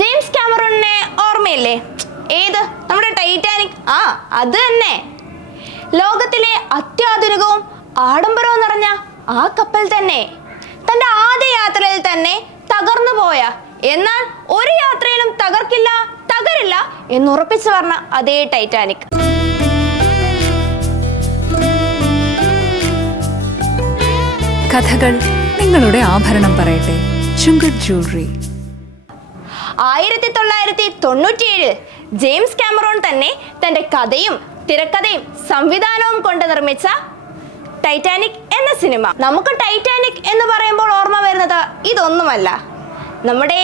James കാമറൂണിനെ ഓർമ്മയില്ലേ? ഏത്? നമ്മുടെ ടൈറ്റാനിക്. അത് തന്നെ. ലോകത്തിലെ അത്യാധുനികവും ആഡംബരവും നിറഞ്ഞ ആ കപ്പൽ തന്നെ തന്റെ ആദ്യ യാത്രയിൽ തന്നെ തകർന്നു പോയ, എന്നാൽ ഒരു യാത്രയിലും തകരില്ല എന്നുറപ്പിച്ചു പറഞ്ഞ അതേ ടൈറ്റാനിക്. കഥകൾ നിങ്ങളുടെ ആഭരണം പറയട്ടെ. ചുങ്കത് ജ്വല്ലറി. 1997 ജെയിംസ് കാമറൂൺ തന്നെ തന്റെ കഥയും തിരക്കഥയും സംവിധാനവും കൊണ്ട് നിർമ്മിച്ച ടൈറ്റാനിക് എന്ന സിനിമ. നമുക്ക് ടൈറ്റാനിക് എന്ന് പറയുമ്പോൾ ഓർമ്മ വരുന്നത് ഇതൊന്നുമല്ല, നമ്മുടെ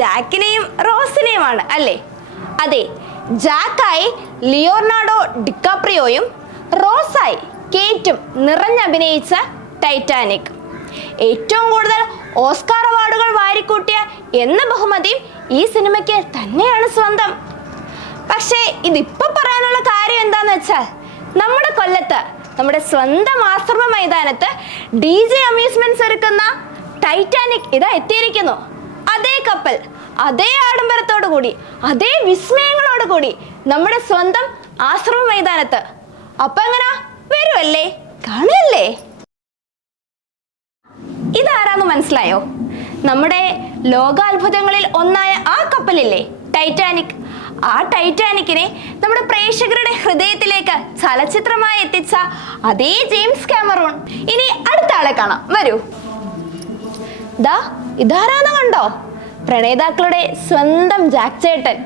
ജാക്കിനെയും റോസിനെയുമാണ് അല്ലേ? അതെ, ജാക്കായി ലിയോനാർഡോ ഡിക്കാപ്രിയോയും റോസായി കേറ്റും നിറഞ്ഞഭിനയിച്ച ടൈറ്റാനിക് ഏറ്റവും കൂടുതൽ ഓസ്കാർ അവാർഡുകൾ വാരിക്കൂട്ടിയ എന്ന ബഹുമതിയും ഈ സിനിമയ്ക്ക് തന്നെയാണ് സ്വന്തം. പക്ഷേ ഇതിപ്പോ പറയാനുള്ള കാര്യം എന്താന്ന് വെച്ചാൽ, നമ്മുടെ കൊല്ലത്ത് നമ്മുടെ സ്വന്തം ആശ്രമ മൈതാനത്ത് DJ അമ്യൂസ്മെന്റ്സ് ഒരുക്കുന്ന ടൈറ്റാനിക് ഇതാ എത്തിയിരിക്കുന്നു. അതേ കപ്പൽ, അതേ ആഡംബരത്തോടു കൂടി, അതേ വിസ്മയങ്ങളോട് കൂടി നമ്മുടെ സ്വന്തം ആശ്രമ മൈതാനത്ത്. അപ്പൊ എങ്ങനെ വരുമല്ലേ? കാണല്ലേ? ഇതാരാന്ന് മനസ്സിലായോ? നമ്മുടെ ലോകാത്ഭുതങ്ങളിൽ ഒന്നായ ആ കപ്പലില്ലേ ടൈറ്റാനിക്. ആ ടൈറ്റാനിക്കിനെ നമ്മുടെ പ്രേക്ഷകരുടെ ഹൃദയത്തിലേക്ക് ചലച്ചിത്രമായി എത്തിച്ച അതേ ജെയിംസ് കാമറൂൺ. ഇനി അടുത്ത ആളെ കാണാം, വരൂ. ദാ ഇതാരാന്ന് കണ്ടോ? പ്രണേതാക്കളുടെ സ്വന്തം ജാക്ക് ചേട്ടൻ.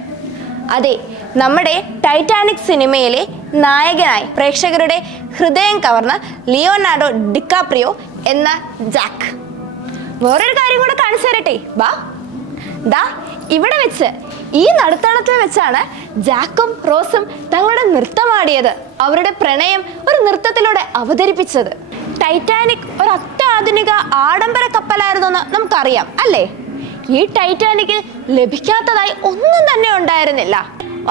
അതെ, നമ്മുടെ ടൈറ്റാനിക് സിനിമയിലെ നായകനായി പ്രേക്ഷകരുടെ ഹൃദയം കവർന്ന ലിയോനാർഡോ ഡിക്കാപ്രിയോ എന്ന ജാക്ക്. വേറൊരു കാര്യം കൂടെ കാണിച്ചു തരട്ടെ, വാ. ദാ ഇവിടെ വെച്ച്, ഈ നടുത്തളത്തിൽ വെച്ചാണ് ജാക്കും റോസും തങ്ങളുടെ നൃത്തമാടിയത്, അവരുടെ പ്രണയം ഒരു നൃത്തത്തിലൂടെ അവതരിപ്പിച്ചത്. ടൈറ്റാനിക് ഒരു അത്യാധുനിക ആഡംബര കപ്പലായിരുന്നു എന്ന് നമുക്കറിയാം അല്ലേ? ഈ ടൈറ്റാനിക്കിൽ ലഭിക്കാത്തതായി ഒന്നും തന്നെ ഉണ്ടായിരുന്നില്ല.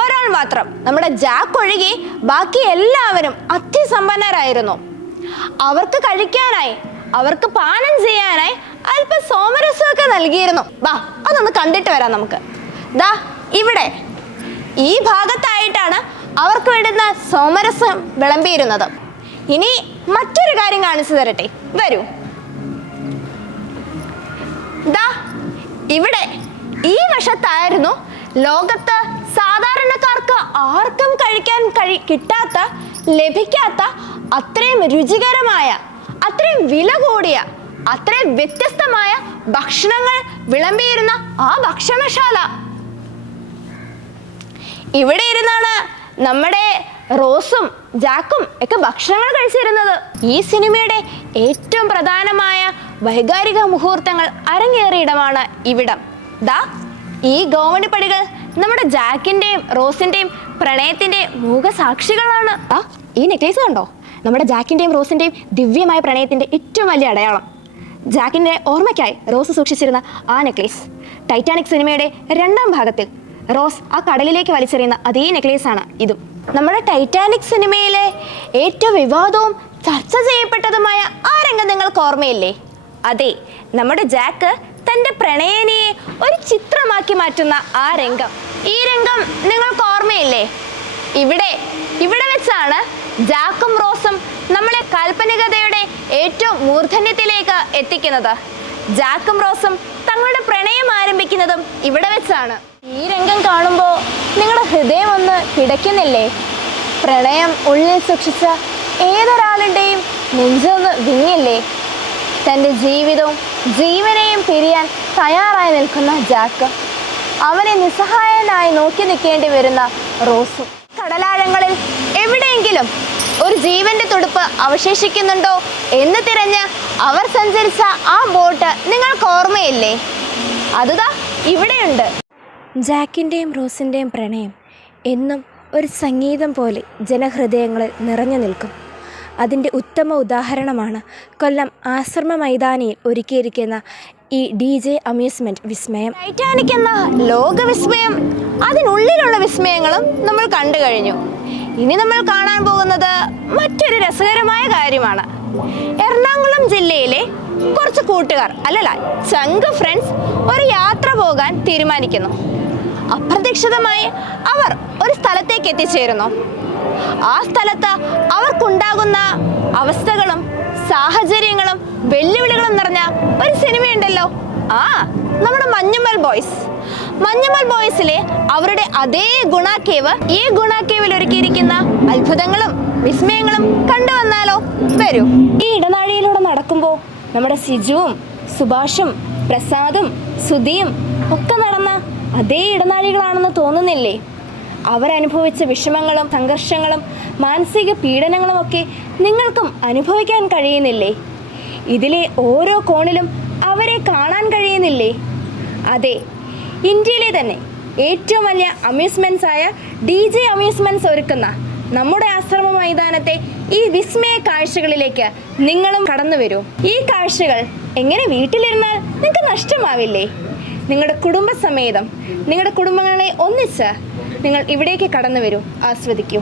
ഒരാൾ മാത്രം, നമ്മുടെ ജാക്ക് ഒഴികെ ബാക്കി എല്ലാവരും അതിസമ്പന്നരായിരുന്നു. അവർക്ക് കഴിക്കാനായി, അവർക്ക് പാനം ചെയ്യാനായി അല്പം സോമരസമൊക്കെ നൽകിയിരുന്നു. വാ, അതൊന്ന് കണ്ടിട്ട് വരാം നമുക്ക്. ദാ ഇവിടെ ഈ ഭാഗത്തായിട്ടാണ് അവർക്ക് വേണ്ടുന്ന സോമരസം വിളമ്പിയിരുന്നത്. ഇനി മറ്റൊരു കാര്യം കാണിച്ചു തരട്ടെ, വരൂ. ദാ ഇവിടെ ഈ വശത്തായിരുന്നു ലോകത്ത് സാധാരണക്കാർക്ക് ആർക്കും കഴിക്കാൻ കിട്ടാത്ത, ലഭിക്കാത്ത അത്രയും രുചികരമായ, അത്രയും വില കൂടിയ, അത്രയും വ്യത്യസ്തമായ ഭക്ഷണങ്ങൾ വിളമ്പിയിരുന്ന ആ ഭക്ഷണശാല. ഇവിടെ ഇരുന്നാണ് നമ്മുടെ റോസും ജാക്കും ഒക്കെ ഭക്ഷണങ്ങൾ കഴിച്ചിരുന്നത്. ഈ സിനിമയുടെ ഏറ്റവും പ്രധാനമായ വൈകാരിക മുഹൂർത്തങ്ങൾ അരങ്ങേറിയ ഇടമാണ് ഇവിടം. ദാ ഈ ഗോവണിപ്പടികൾ നമ്മുടെ ജാക്കിന്റെയും റോസിന്റെയും പ്രണയത്തിന്റെ മൂകസാക്ഷികളാണ്. ഈ നെക്ലേസ് കണ്ടോ? നമ്മുടെ ജാക്കിന്റെയും റോസിന്റെയും ദിവ്യമായ പ്രണയത്തിന്റെ ഏറ്റവും വലിയ അടയാളം. ജാക്കിന്റെ ഓർമ്മയ്ക്കായി റോസ് സൂക്ഷിച്ചിരുന്ന ആ നെക്ലേസ് ടൈറ്റാനിക് സിനിമയുടെ 2ാം ഭാഗത്തിൽ റോസ് ആ കടലിലേക്ക് വലിച്ചെറിയുന്ന അതേ നെക്ലേസ് ആണ് ഇതും. നമ്മുടെ ടൈറ്റാനിക് സിനിമയിലെ ഏറ്റവും വിവാദവും ചർച്ച ചെയ്യപ്പെട്ടതുമായ ആ രംഗം നിങ്ങൾക്ക് ഓർമ്മയില്ലേ? അതെ, നമ്മുടെ ജാക്ക് തന്റെ പ്രണയിനിയെ ഒരു ചിത്രമാക്കി മാറ്റുന്ന ആ രംഗം. ഈ രംഗം നിങ്ങൾക്ക് ഓർമ്മയില്ലേ? ഇവിടെ വെച്ചാണ് ജാക്കും റോസും നമ്മളെ കാൽപ്പനികതയുടെ ഏറ്റവും മൂർധന്യത്തിലേക്ക് എത്തിക്കുന്നത്. ജാക്കും റോസും തങ്ങളുടെ പ്രണയം ആരംഭിക്കുന്നതും ഇവിടെ വെച്ചാണ്. ഈ രംഗം കാണുമ്പോൾ നിങ്ങളുടെ ഹൃദയം ഒന്ന് പിടയ്ക്കുന്നില്ലേ? പ്രണയം ഉള്ളിൽ സൂക്ഷിച്ച ഏതൊരാളുടെയും നെഞ്ചൊന്ന് വിങ്ങില്ലേ? തൻ്റെ ജീവിതവും ജീവനെയും പിരിയാൻ തയ്യാറായി നിൽക്കുന്ന ജാക്ക്, അവനെ നിസ്സഹായനായി നോക്കി നിൽക്കേണ്ടി വരുന്ന റോസും. കടലാഴങ്ങളിൽ എവിടെയെങ്കിലും ഒരു ജീവന്റെ തുടുപ്പ് അവശേഷിക്കുന്നുണ്ടോ എന്ന് തിരഞ്ഞ് അവർ സഞ്ചരിച്ച ആ ബോട്ട് നിങ്ങൾക്ക് ഓർമ്മയില്ലേ? അതുതാ ഇവിടെയുണ്ട്. ജാക്കിൻ്റെയും റോസിൻ്റെയും പ്രണയം എന്നും ഒരു സംഗീതം പോലെ ജനഹൃദയങ്ങളിൽ നിറഞ്ഞു നിൽക്കും. അതിൻ്റെ ഉത്തമ ഉദാഹരണമാണ് കൊല്ലം ആശ്രമ മൈതാനിയിൽ ഒരുക്കിയിരിക്കുന്ന ഈ DJ അമ്യൂസ്മെൻറ്റ് വിസ്മയം. ടൈറ്റാനിക് എന്ന ലോകവിസ്മയം, അതിനുള്ളിലുള്ള വിസ്മയങ്ങളും നമ്മൾ കണ്ടു കഴിഞ്ഞു. ഇനി നമ്മൾ കാണാൻ പോകുന്നത് മറ്റൊരു രസകരമായ കാര്യമാണ്. എറണാകുളം ജില്ലയിലെ കുറച്ച് കൂട്ടുകാർ, ചങ്ക് ഫ്രണ്ട്സ് ഒരു യാത്ര പോകാൻ തീരുമാനിക്കുന്നു. അപ്രതീക്ഷിതമായി അവർ ഒരു സ്ഥലത്തേക്ക് എത്തിച്ചേരുന്നു. ആ സ്ഥലത്ത് അവർക്കുണ്ടാകുന്ന അവസ്ഥകളും സാഹചര്യങ്ങളും വെല്ലുവിളികളും നിറഞ്ഞ ഒരു സിനിമയുണ്ടല്ലോ, നമ്മുടെ മഞ്ഞുമൽ ബോയ്സ്. മഞ്ഞുമൽ ബോയ്സിലെ അവരുടെ അതേ ഗുണ കേവ് ഈ ഗുണ കേവിൽ ഒരുക്കിയിരിക്കുന്ന അത്ഭുതങ്ങളും വിസ്മയങ്ങളും കണ്ടുവന്നാലോ? വരൂ. ഈ ഇടനാഴിയിലൂടെ നടക്കുമ്പോൾ നമ്മുടെ സിജുവും സുഭാഷും പ്രസാദും സുധിയും ഒക്കെ നടന്ന അതേ ഇടനാഴികളാണെന്ന് തോന്നുന്നില്ലേ? അവരനുഭവിച്ച വിഷമങ്ങളും സംഘർഷങ്ങളും മാനസിക പീഡനങ്ങളും ഒക്കെ നിങ്ങൾക്കും അനുഭവിക്കാൻ കഴിയുന്നില്ലേ? ഇതിലെ ഓരോ കോണിലും അവരെ കാണാൻ കഴിയുന്നില്ലേ? അതെ, ഇന്ത്യയിലെ തന്നെ ഏറ്റവും വലിയ അമ്യൂസ്മെൻറ്റ്സ് ആയ DJ അമ്യൂസ്മെൻറ്റ്സ് ഒരുക്കുന്ന നമ്മുടെ ആശ്രമ മൈതാനത്തെ ഈ വിസ്മയ കാഴ്ചകളിലേക്ക് നിങ്ങളും കടന്നു വരൂ. ഈ കാഴ്ചകൾ എങ്ങനെ വീട്ടിലിരുന്നാൽ നിങ്ങൾക്ക് നഷ്ടമാവില്ലേ? നിങ്ങളുടെ കുടുംബസമേതം നിങ്ങളുടെ കുടുംബങ്ങളെ ഒന്നിച്ച് നിങ്ങൾ ഇവിടേക്ക് കടന്നു വരൂ, ആസ്വദിക്കൂ.